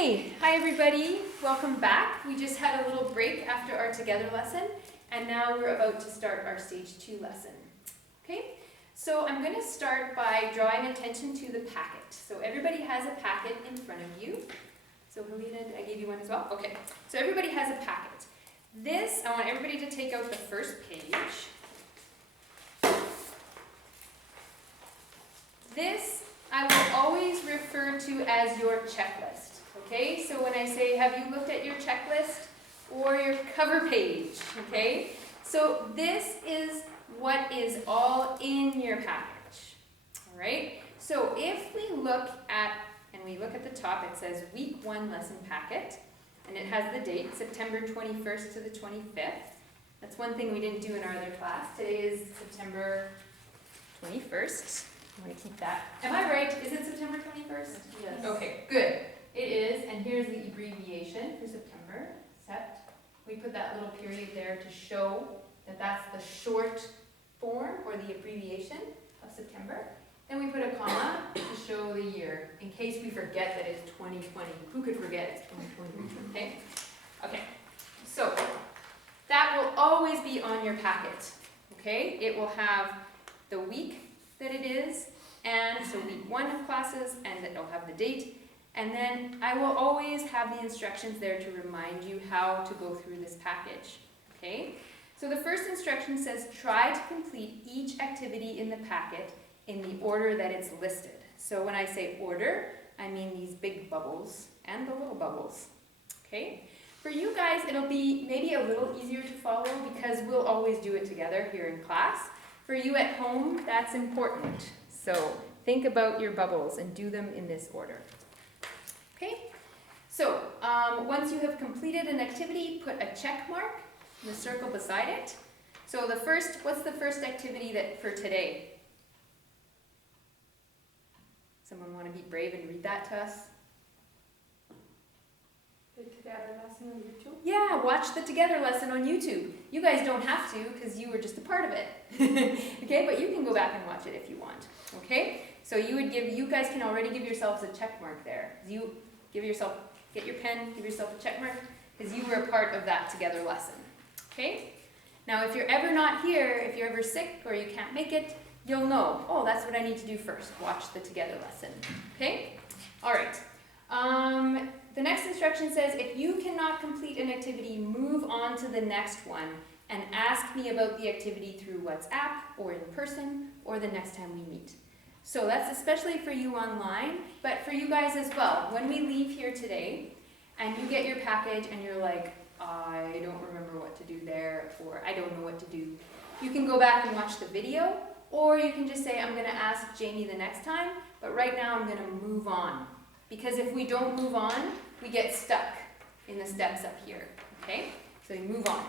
Okay, hi everybody, welcome back. We just had a little break after our together lesson, and now we're about to start our stage 2 lesson. Okay, so I'm going to start by drawing attention to the packet. So everybody has a packet in front of you. So Helena, I gave you one as well? Okay, so everybody has a packet. This, I want everybody to take out the first page. This I will always refer to as your checklist, okay? So when I say, have you looked at your checklist or your cover page, okay? So this is what is all in your package, all right? So if we look at, and we look at the top, it says week 1 lesson packet, and it has the date, September 21st to the 25th. That's one thing we didn't do in our other class. Today is September 21st. I'm going to keep that. Am I right? Is it September 21st? Yes. Okay, good. It is, and here's the abbreviation for September, Sept. We put that little period there to show that that's the short form or the abbreviation of September. Then we put a comma to show the year, in case we forget that it's 2020. Who could forget it's 2020? Okay? Okay. So, that will always be on your packet. Okay? It will have the week that it is, and so week 1 of classes, and it'll have the date, and then I will always have the instructions there to remind you how to go through this package, okay? So the first instruction says try to complete each activity in the packet in the order that it's listed. So when I say order, I mean these big bubbles and the little bubbles, okay? For you guys, it'll be maybe a little easier to follow because we'll always do it together here in class. For you at home, that's important. So think about your bubbles and do them in this order. Okay? So once you have completed an activity, put a check mark in the circle beside it. So what's the first activity for today? Someone want to be brave and read that to us? The together lesson on YouTube? Yeah, watch the together lesson on YouTube. You guys don't have to because you were just a part of it. Okay, but you can go back and watch it if you want. Okay? So you guys can already give yourselves a check mark there. You get your pen, give yourself a check mark because you were a part of that together lesson. Okay? Now if you're ever not here, if you're ever sick or you can't make it, you'll know, oh, that's what I need to do first. Watch the together lesson. Okay? All right. The next instruction says, if you cannot complete an activity, move on to the next one and ask me about the activity through WhatsApp or in person or the next time we meet. So that's especially for you online, but for you guys as well. When we leave here today and you get your package and you're like, I don't remember what to do there, or I don't know what to do, you can go back and watch the video, or you can just say, I'm going to ask Jamie the next time, but right now I'm going to move on. Because if we don't move on, we get stuck in the steps up here, okay? So you move on.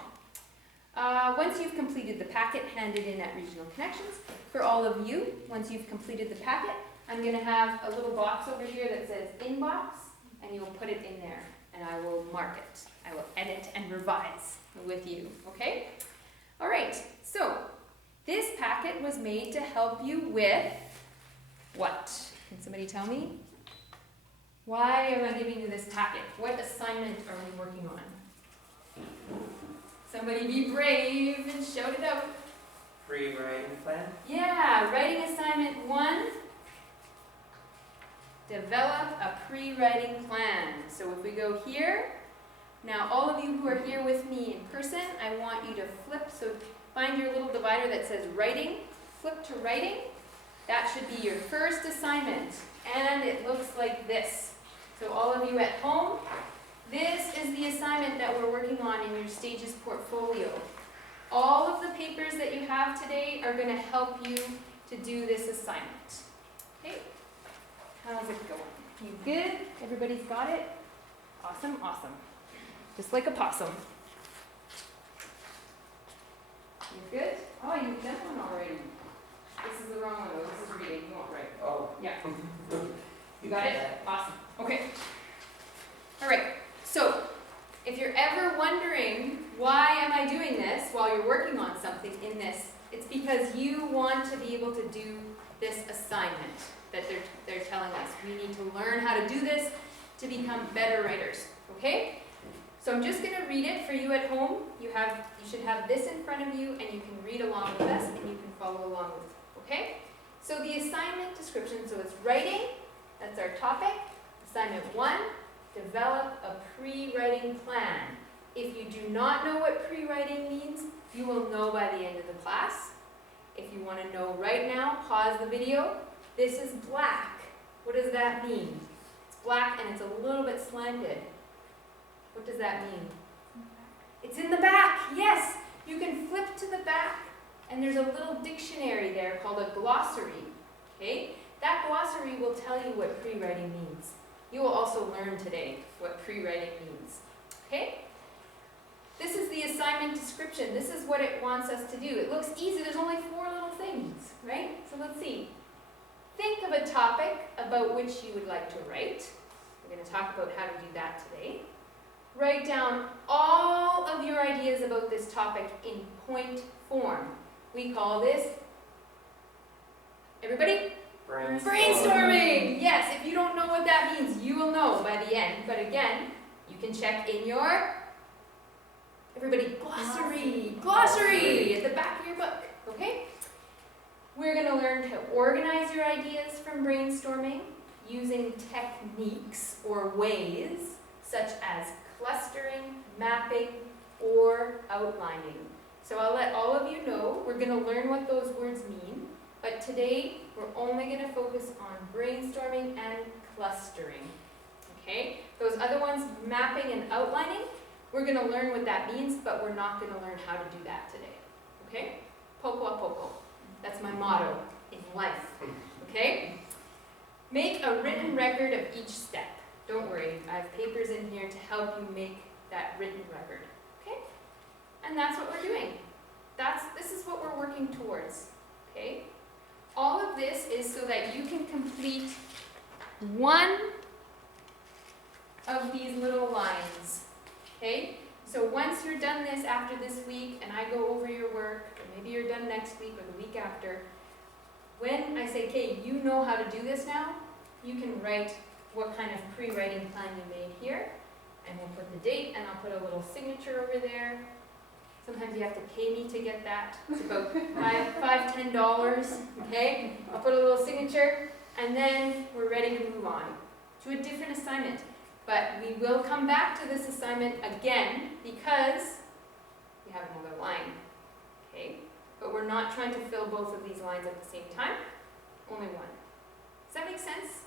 Once you've completed the packet, hand it in at Regional Connections. For all of you, once you've completed the packet, I'm going to have a little box over here that says Inbox, and you'll put it in there, and I will mark it. I will edit and revise with you, okay? All right, so this packet was made to help you with what? Can somebody tell me? Why am I giving you this packet? What assignment are we working on? Somebody be brave and shout it out. Pre-writing plan? Yeah, writing assignment 1. Develop a pre-writing plan. So if we go here, now all of you who are here with me in person, I want you to flip. So find your little divider that says writing. Flip to writing. That should be your first assignment. And it looks like this. So all of you at home, this is the assignment that we're working on in your Stages portfolio. All of the papers that you have today are going to help you to do this assignment. Okay? How's it going? You good? Everybody's got it? Awesome, awesome. Just like a possum. You good? Oh, you've done one already. This is the wrong one though. This is reading. You won't write. Oh. Yeah. You got it? Awesome. Okay. All right. So, if you're ever wondering, why am I doing this while you're working on something in this, it's because you want to be able to do this assignment that they're telling us. We need to learn how to do this to become better writers, okay? So I'm just gonna read it for you at home. You should have this in front of you and you can read along with us and you can follow along with, okay? So the assignment description, so it's writing, that's our topic. Assignment 1, develop a pre-writing plan. If you do not know what pre-writing means, you will know by the end of the class. If you want to know right now, pause the video. This is black. What does that mean? It's black and it's a little bit slanted. What does that mean? It's in the back, yes! You can flip to the back and there's a little dictionary there called a glossary, okay? That glossary will tell you what pre-writing means. You will also learn today what pre-writing means, okay? This is the assignment description. This is what it wants us to do. It looks easy. There's only 4 little things, right? So let's see. Think of a topic about which you would like to write. We're going to talk about how to do that today. Write down all of your ideas about this topic in point form. We call this, everybody? Brainstorming! Yes, if you don't know what that means, you will know by the end. But again, you can check in your, everybody, glossary at the back of your book, okay? We're going to learn to organize your ideas from brainstorming using techniques or ways such as clustering, mapping, or outlining. So I'll let all of you know, we're going to learn what those words mean, but today we're only going to focus on brainstorming and clustering, okay? Those other ones, mapping and outlining, we're going to learn what that means, but we're not going to learn how to do that today, okay? Poco a poco. That's my motto in life, okay? Make a written record of each step. Don't worry, I have papers in here to help you make that written record, okay? And that's what we're doing. This is what we're working towards, okay? All of this is so that you can complete one of these little lines, okay? So once you're done this after this week and I go over your work, or maybe you're done next week or the week after, when I say, okay, you know how to do this now, you can write what kind of pre-writing plan you made here, and we'll put the date and I'll put a little signature over there. Sometimes you have to pay me to get that. It's about $10, okay? I'll put a little signature and then we're ready to move on to a different assignment. But we will come back to this assignment again because we have another line, okay? But we're not trying to fill both of these lines at the same time, only one. Does that make sense?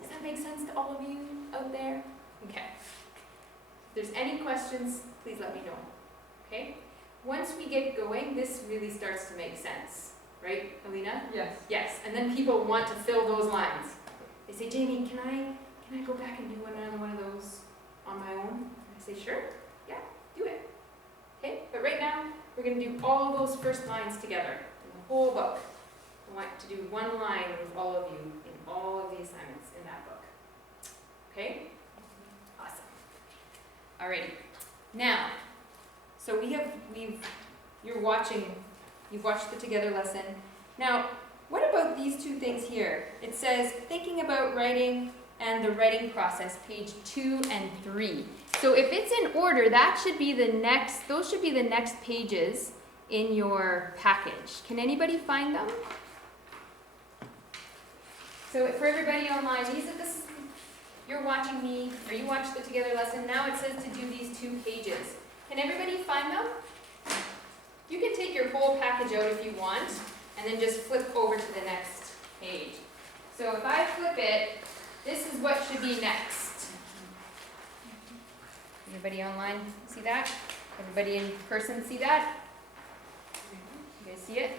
Does that make sense to all of you out there? Okay. If there's any questions, please let me know, okay? Once we get going, this really starts to make sense, right, Alina? Yes. Yes, and then people want to fill those lines. They say, Jamie, can I go back and do another one of those on my own? And I say, sure, yeah, do it. Okay, but right now, we're going to do all those first lines together in the whole book. I want to do one line with all of you in all of the assignments in that book. Okay? Awesome. Alrighty. Now, so you've watched the together lesson. Now, what about these two things here? It says, thinking about writing and the writing process, page 2 and 3. So if it's in order, those should be the next pages in your package. Can anybody find them? So for everybody online, you're watching me, or you watched the together lesson, now it says to do these 2 pages. Can everybody find them? You can take your whole package out if you want, and then just flip over to the next page. So if I flip it, this is what should be next. Everybody online see that? Everybody in person see that? You guys see it?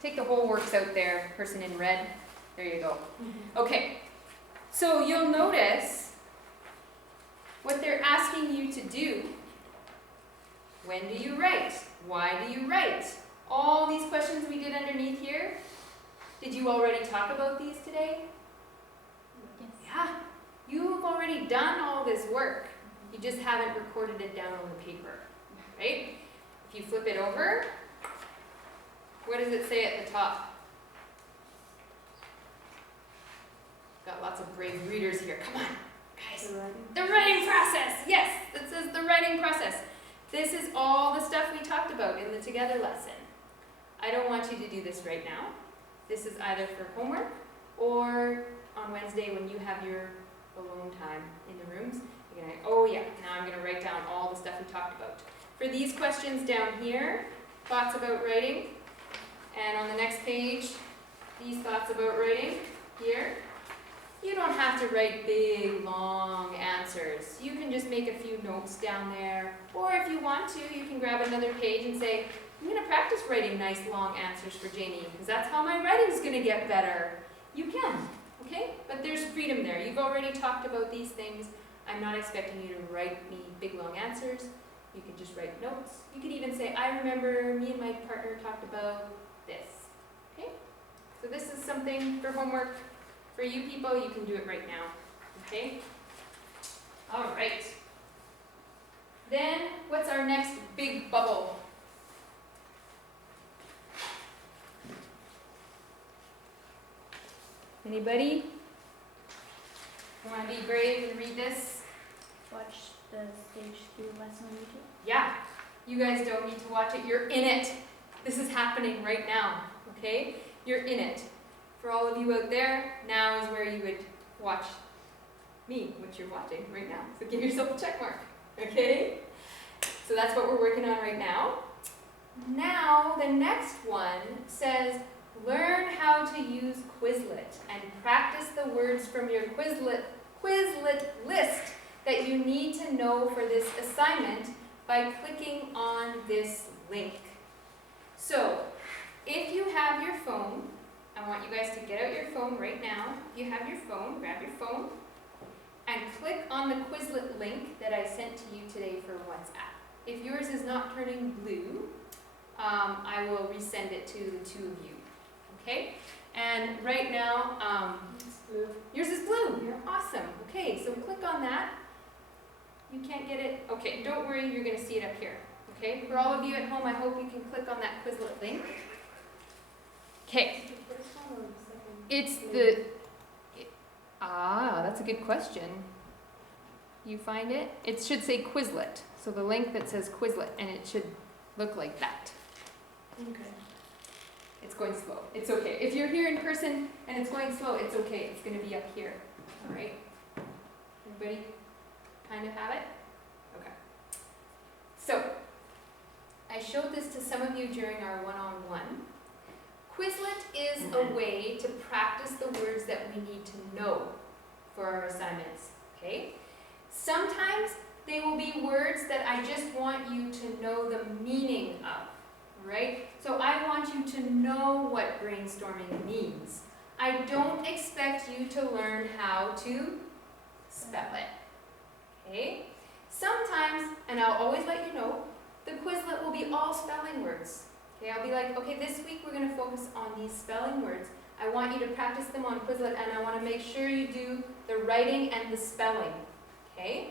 Take the whole works out there, person in red. There you go. Okay, so you'll notice what they're asking you to do. When do you write? Why do you write? All these questions we did underneath here, did you already talk about these today? Yes. Yeah, you've already done all this work. You just haven't recorded it down on the paper, right? If you flip it over, what does it say at the top? Got lots of brave readers here. Come on, Guys, The writing. the writing process. Yes, this is the writing process. This is all the stuff we talked about in the together lesson. I don't want you to do this right now. This is either for homework or on Wednesday when you have your alone time in the rooms. You're gonna, oh yeah, now I'm gonna write down all the stuff we talked about. For these questions down here, thoughts about writing, and on the next page, these thoughts about writing here. You don't have to write big, long answers. You can just make a few notes down there. Or if you want to, you can grab another page and say, I'm going to practice writing nice, long answers for Jamie, because that's how my writing's going to get better. You can, okay? But there's freedom there. You've already talked about these things. I'm not expecting you to write me big, long answers. You can just write notes. You could even say, I remember me and my partner talked about this, okay? So this is something for homework. For you people, you can do it right now, okay? All right. Then, what's our next big bubble? Anybody? You want to be brave and read this? Watch the stage 2 lesson on YouTube. Yeah. You guys don't need to watch it. You're in it. This is happening right now, okay? You're in it. For all of you out there, now is where you would watch me, what you're watching right now. So give yourself a check mark, okay? So that's what we're working on right now. Now, the next one says, learn how to use Quizlet and practice the words from your Quizlet list that you need to know for this assignment by clicking on this link. So, if you have your phone, I want you guys to get out your phone right now. If you have your phone, grab your phone and click on the Quizlet link that I sent to you today for WhatsApp. If yours is not turning blue, I will resend it to the two of you, okay? And right now, It's blue. yours is blue. Yeah. Awesome. Okay, so click on that. You can't get it? Okay, don't worry, you're going to see it up here. Okay, for all of you at home, I hope you can click on that Quizlet link. Okay. The first one or the second? It's the, that's a good question. You find it? It should say Quizlet. So the link that says Quizlet, and it should look like that. Okay. It's going slow. It's okay. If you're here in person and it's going slow, it's okay. It's going to be up here. All right? Everybody kind of have it? Okay. So, I showed this to some of you during our one-on-one. Quizlet is a way to practice the words that we need to know for our assignments, okay? Sometimes they will be words that I just want you to know the meaning of, right? So I want you to know what brainstorming means. I don't expect you to learn how to spell it, okay? Sometimes, and I'll always let you know, the Quizlet will be all spelling words. Okay, I'll be like, okay, this week we're going to focus on these spelling words. I want you to practice them on Quizlet, and I want to make sure you do the writing and the spelling. Okay?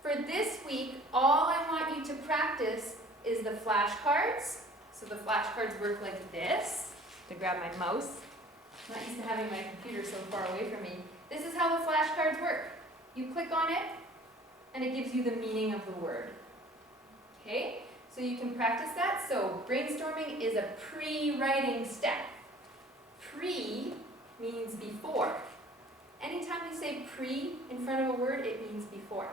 For this week, all I want you to practice is the flashcards. So the flashcards work like this. To grab my mouse. I'm not used to having my computer so far away from me. This is how the flashcards work. You click on it, and it gives you the meaning of the word. Okay? So you can practice that. So brainstorming is a pre-writing step. Pre means before. Anytime you say pre in front of a word, it means before.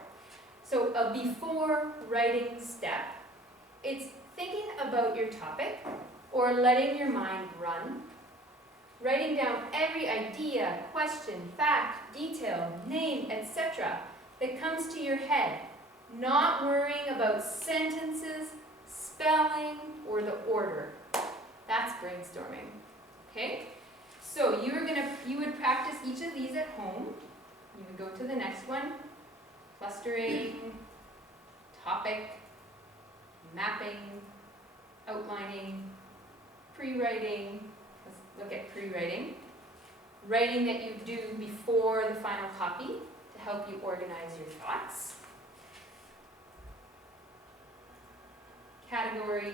So a before writing step, it's thinking about your topic or letting your mind run. Writing down every idea, question, fact, detail, name, etc. that comes to your head. Not worrying about sentences, spelling, or the order. That's brainstorming. Okay? So you would practice each of these at home. You would go to the next one. Clustering, topic, mapping, outlining, pre-writing. Let's look at pre-writing. Writing that you do before the final copy to help you organize your thoughts. Category,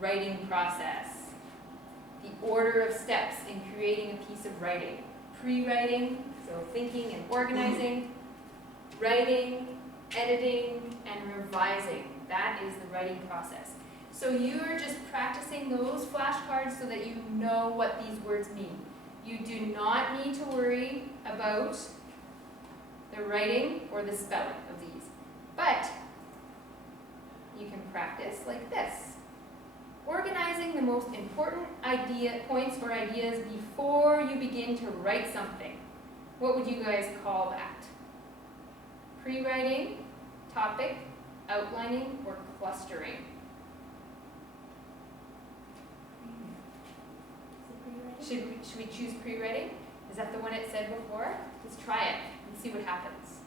writing process, the order of steps in creating a piece of writing. Pre-writing, So thinking and organizing, writing, editing, and revising. That is the writing process. So you are just practicing those flashcards so that you know what these words mean. You do not need to worry about the writing or the spelling of these. But you can practice like this. Organizing the most important points or ideas before you begin to write something. What would you guys call that? Pre-writing, topic, outlining, or clustering? Should we choose pre-writing? Is that the one it said before? Let's try it and see what happens.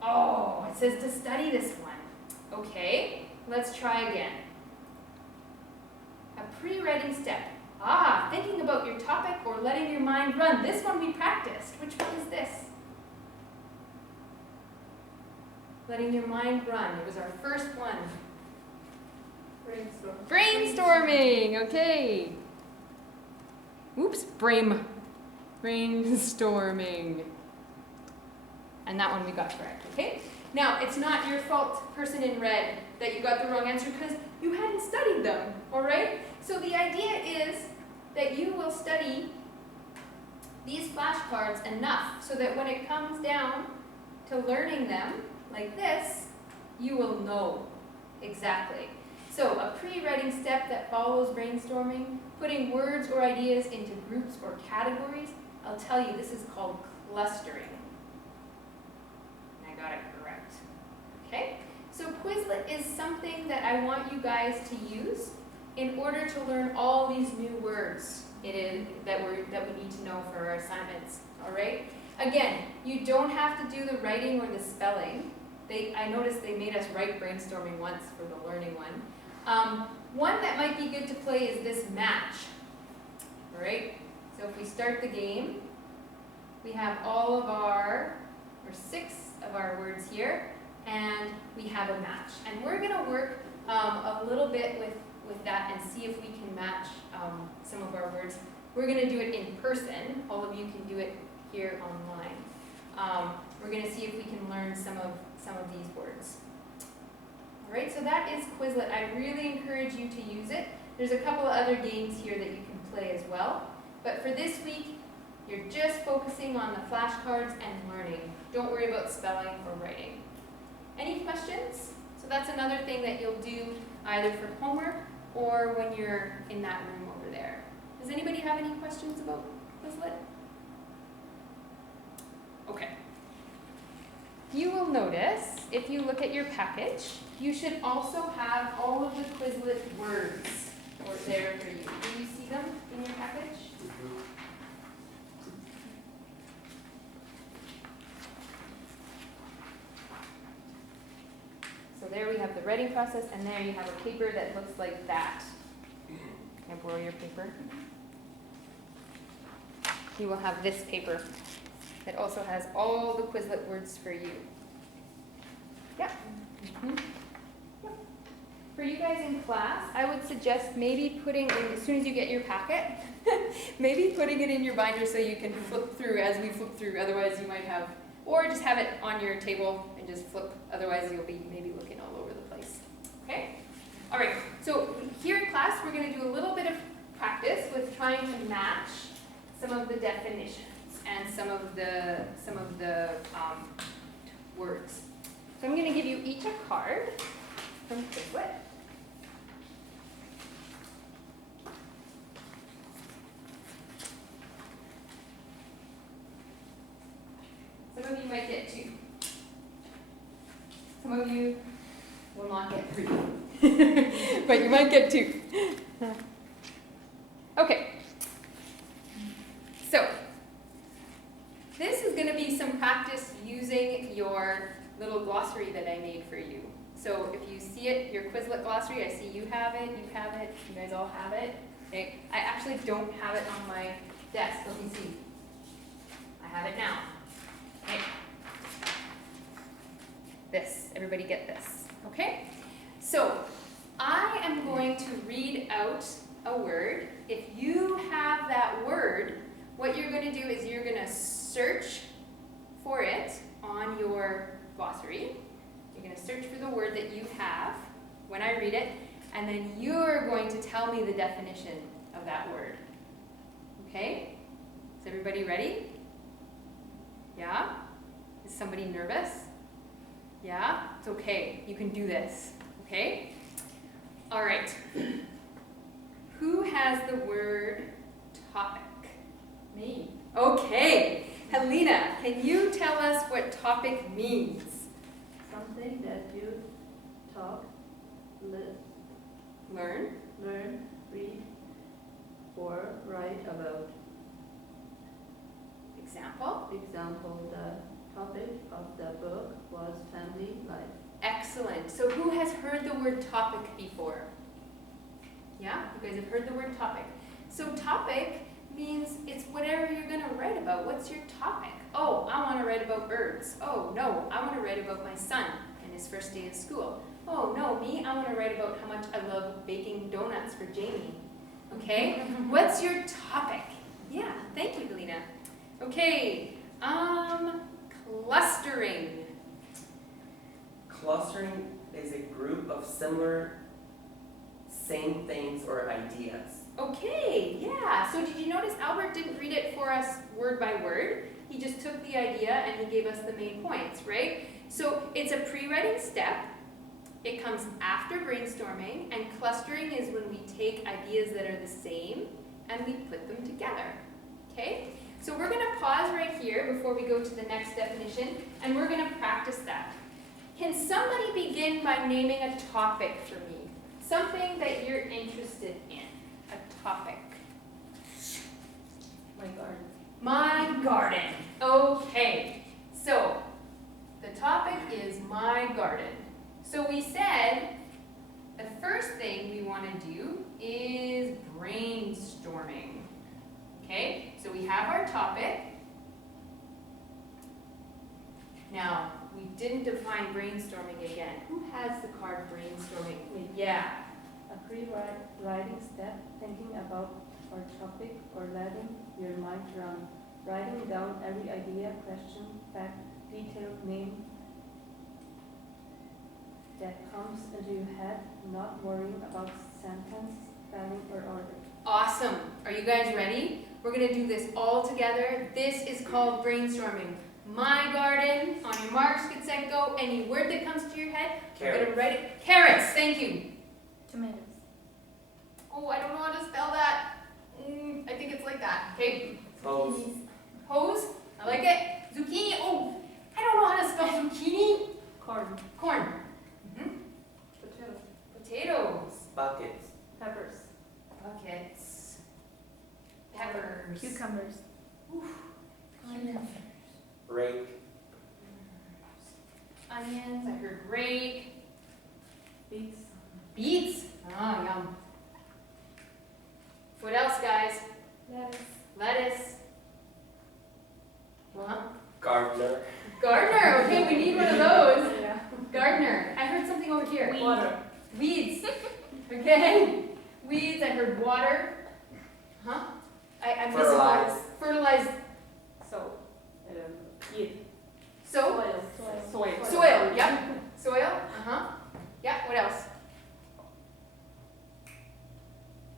Oh, it says to study this one. Okay, let's try again. A pre-writing step. Thinking about your topic or letting your mind run. This one we practiced. Which one is this? Letting your mind run. It was our first one. Brainstorming, okay. Oops, brainstorming. And that one we got correct, okay? Now, it's not your fault, person in red, that you got the wrong answer because you hadn't studied them, all right? So the idea is that you will study these flashcards enough so that when it comes down to learning them, like this, you will know exactly. So a pre-writing step that follows brainstorming, putting words or ideas into groups or categories, I'll tell you, this is called clustering. And I got it correct. Okay? So Quizlet is something that I want you guys to use in order to learn all these new words that we need to know for our assignments. All right? Again, you don't have to do the writing or the spelling. I noticed they made us write brainstorming once for the learning one. One that might be good to play is this match. All right? So if we start the game, we have all of or 6 of our words here, and we have a match. And we're going to work a little bit with that and see if we can match some of our words. We're going to do it in person. All of you can do it here online. We're going to see if we can learn some of these words. All right, so that is Quizlet. I really encourage you to use it. There's a couple of other games here that you can play as well. But for this week, you're just focusing on the flashcards and learning. Don't worry about spelling or writing. Any questions? So that's another thing that you'll do either for homework or when you're in that room over there. Does anybody have any questions about Quizlet? Okay. You will notice, if you look at your package, you should also have all of the Quizlet words there for you. Do you see them in your package? So there we have the writing process, and there you have a paper that looks like that. Can I borrow your paper? You will have this paper that also has all the Quizlet words for you. Yep. Mm-hmm. Yep. For you guys in class, I would suggest maybe putting in, as soon as you get your packet, maybe putting it in your binder so you can flip through as we flip through. Otherwise you might have, or just have it on your table and just flip. Otherwise you'll be maybe looking all over the place. Okay? All right, so here in class we're going to do a little bit of practice with trying to match some of the definitions and some of the words. So I'm going to give you each a card from Quizlet. Some of you might get 2. Some of you will not get 3. But you might get 2. Okay. So, this is going to be some practice using your little glossary that I made for you. So if you see it, your Quizlet glossary, I see you have it, you guys all have it. Okay. I actually don't have it on my desk. Let me see. I have it now. Okay. This, everybody get this, okay? So I am going to read out a word. If you have that word, what you're going to do is you're going to search for it on your glossary. You're going to search for the word that you have when I read it, and then you're going to tell me the definition of that word. Okay? Is everybody ready? Yeah? Is somebody nervous? Yeah? It's okay. You can do this. Okay? All right. Who has the word topic? Me. Okay. Helena, can you tell us what topic means? Something that you talk, Learn. learn, read, or write about. Example. Example, the topic of the book was family life. Excellent. So who has heard the word topic before? Yeah? You guys have heard the word topic. So topic means it's whatever you're going to write about. What's your topic? Oh, I want to write about birds. Oh, no, I want to write about my son and his first day of school. Oh, no, me, I want to write about how much I love baking donuts for Jamie. Okay? What's your topic? Yeah, thank you, Helena. Okay, clustering. Clustering is a group of similar, same things or ideas. Okay, yeah. So did you notice Albert didn't read it for us word by word? He just took the idea and he gave us the main points, right? So it's a pre-writing step. It comes after brainstorming, and clustering is when we take ideas that are the same and we put them together, okay? So we're gonna pause right here before we go to the next definition, and we're gonna practice that. Can somebody begin by naming a topic for me? Something that you're interested in. A topic. My garden. My garden. Okay. So, the topic is my garden. So we said the first thing we want to do is brainstorming. Okay? So we have our topic. Now, we didn't define brainstorming again. Who has the card brainstorming? Me. Yeah. A pre-writing step, thinking about our topic or letting your mind run. Writing down every idea, question, fact, detailed name that comes into your head, not worrying about sentence, spelling, or order. Awesome. Are you guys ready? We're going to do this all together. This is called brainstorming. My garden, on your marks, get set, go. Any word that comes to your head, we're going to write it. Carrots, thank you. Tomatoes. Oh, I don't know how to spell that. I think it's like that. Okay. Hose. Hose, I like it. Zucchini, oh, I don't know how to spell zucchini. Corn. Corn. Potato. Potatoes. Buckets. Peppers. Buckets. Peppers. Cucumbers. Onions. Rake. Onions, I heard rake. Beets. Beets. Oh, yum. What else, guys? Lettuce. Lettuce. Huh? Gardener. Gardener. Okay, we need one of those. Yeah. Gardener. I heard something over here. Water. Weeds. Okay. Weeds. I heard water. Huh? I missed Fertilize. Fertilize. So, yeah. So. Soil. Soil. Yep. Soil. Uh-huh. Yeah. What else?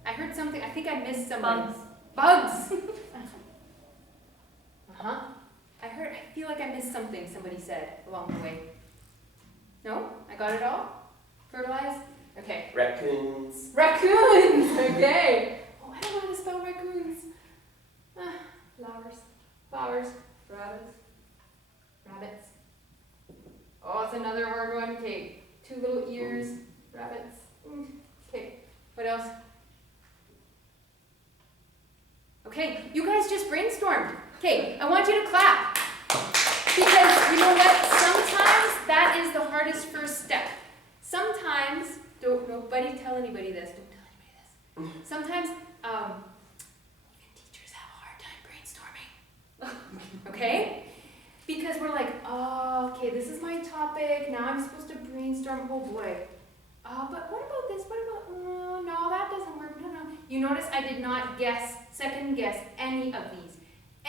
I heard something. I think I missed somebody. Bugs. Bugs. Uh-huh. I feel like I missed something somebody said along the way. No? I got it all? Fertilize? Okay. Raccoons. Raccoons! Okay. Oh, I don't know how to spell raccoons. Flowers. Flowers. Rabbits. Rabbits. Oh, it's another hard one. Okay. 2 little ears. Rabbits. Okay. What else? Okay, you guys just brainstormed. Okay, I want you to clap. Because you know what? Sometimes that is the hardest first step. Sometimes, don't nobody tell anybody this. Don't tell anybody this. Sometimes, even teachers have a hard time brainstorming. Okay? Because we're like, oh, okay, this is my topic. Now I'm supposed to brainstorm. Oh boy. But what about this? What about, no, that doesn't work. No. You notice I did not second guess any of these.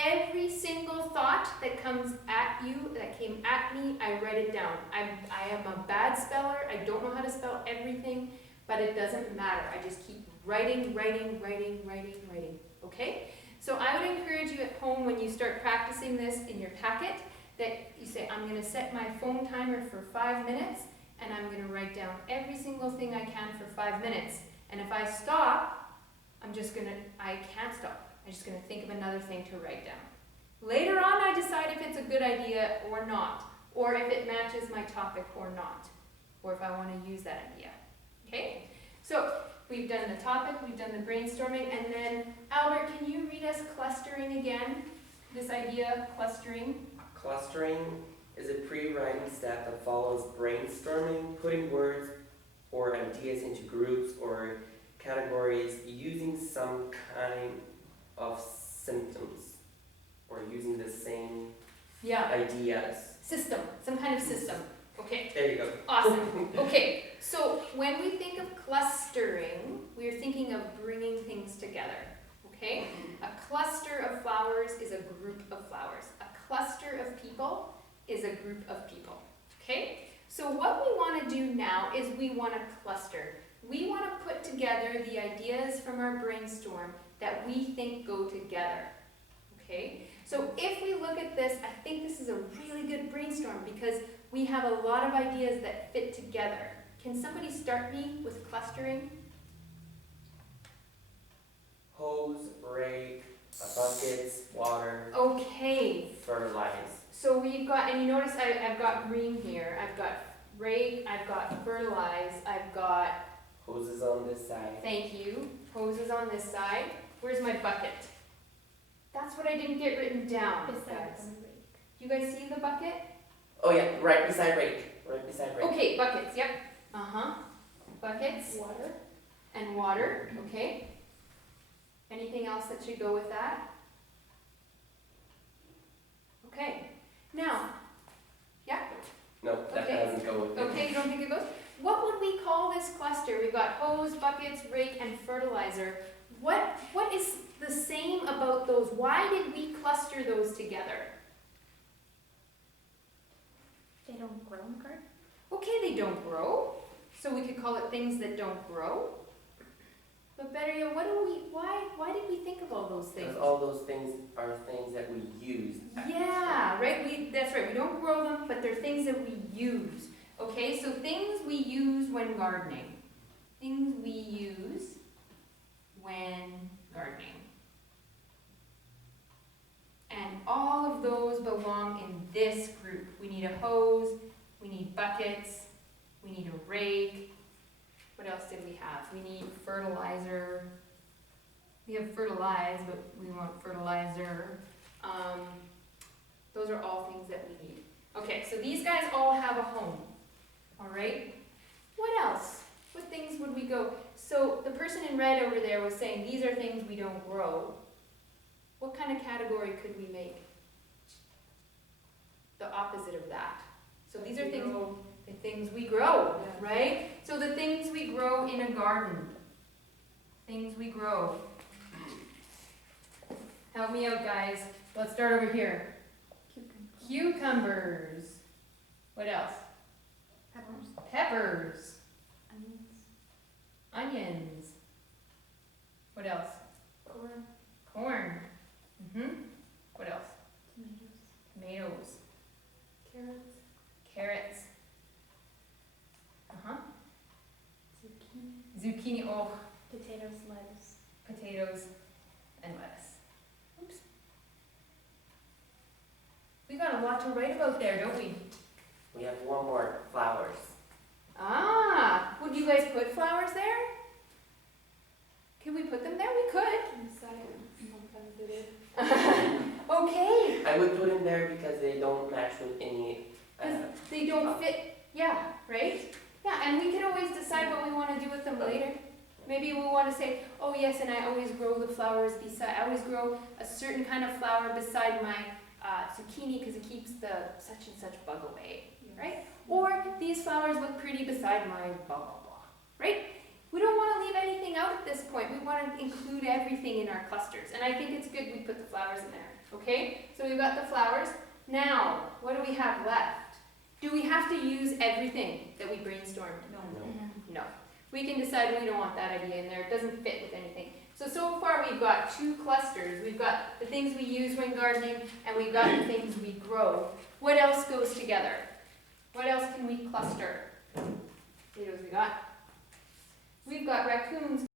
Every single thought that comes at you, that came at me, I write it down. I am a bad speller. I don't know how to spell everything, but it doesn't matter. I just keep writing. Okay? So I would encourage you at home when you start practicing this in your packet that you say, I'm going to set my phone timer for 5 minutes and I'm going to write down every single thing I can for 5 minutes. And if I stop, I can't stop. I'm just going to think of another thing to write down. Later on, I decide if it's a good idea or not, or if it matches my topic or not, or if I want to use that idea. Okay? So we've done the topic, we've done the brainstorming, and then Albert, can you read us clustering again? This idea, clustering. Clustering is a pre-writing step that follows brainstorming, putting words or ideas into groups or categories using some kind of symptoms or using the same ideas. System, some kind of system. Okay. There you go. Awesome. Okay, so when we think of clustering, we are thinking of bringing things together. Okay? A cluster of flowers is a group of flowers. A cluster of people is a group of people. Okay? So what we want to do now is we want to cluster. We want to put together the ideas from our brainstorm that we think go together. Okay? So if we look at this, I think this is a really good brainstorm because we have a lot of ideas that fit together. Can somebody start me with clustering? Hose, rake, buckets, water, Okay. fertilize. So we've got, and you notice I've got green here. I've got rake, I've got fertilize, I've got, Hoses on this side. thank you, hoses on this side. Where's my bucket? That's what I didn't get written down, Beside guys. the rake. You guys see the bucket? Oh yeah, right beside rake. Right beside rake. Okay, buckets, yep. Buckets Water. and water, okay. Anything else that should go with that? Okay, now, yeah, No, that Okay. doesn't go with it. okay, you don't think it goes? What would we call this cluster? We've got hose, buckets, rake, and fertilizer. What is the same about those? Why did we cluster those together? They don't grow in garden. Okay, they don't grow, so we could call it things that don't grow. But better yet, why did we think of all those things? Because all those things are things that we use. Yeah, right, that's right, we don't grow them, but they're things that we use. Okay, so things we use when gardening. Things we use when gardening. And all of those belong in this group. We need a hose, we need buckets, we need a rake. What else did we have? We need fertilizer. We have fertilize, but we want fertilizer. Those are all things that we need. Okay, so these guys all have a home. All right? What else? What things would we go? So the person in red over there was saying these are things we don't grow. What kind of category could we make? The opposite of that. So these are things we grow, right? So the things we grow in a garden. Things we grow. Help me out, guys. Let's start over here. Cucumbers. What else? Peppers. Peppers. Onions. Onions. What else? Corn. Corn. What else? Tomatoes. Tomatoes. Carrots. Carrots. Zucchini. Zucchini. Oh, Potatoes. Lettuce. potatoes and lettuce. Oops. We got a lot to write about there, don't we? We have one more, flowers. Ah, would you guys put flowers there? Can we put them there? We could. Sometimes it is. Okay. I would put in there because they don't match with any. They don't fit, yeah, right? Yeah, and we can always decide what we want to do with them later. Maybe we want to say, oh yes, and I always grow the flowers beside, I always grow a certain kind of flower beside my zucchini because it keeps the such and such bug away, right? Or these flowers look pretty beside my blah, blah, blah, right? We don't want to leave anything out at this point. We want to include everything in our clusters. And I think it's good we put the flowers in there. Okay, so we've got the flowers. Now, what do we have left? Do we have to use everything that we brainstormed? No. No. We can decide we don't want that idea in there. It doesn't fit with anything. So far we've got 2 clusters. We've got the things we use when gardening, and we've got the things we grow. What else goes together? What else can we cluster? Potatoes we got. We've got raccoons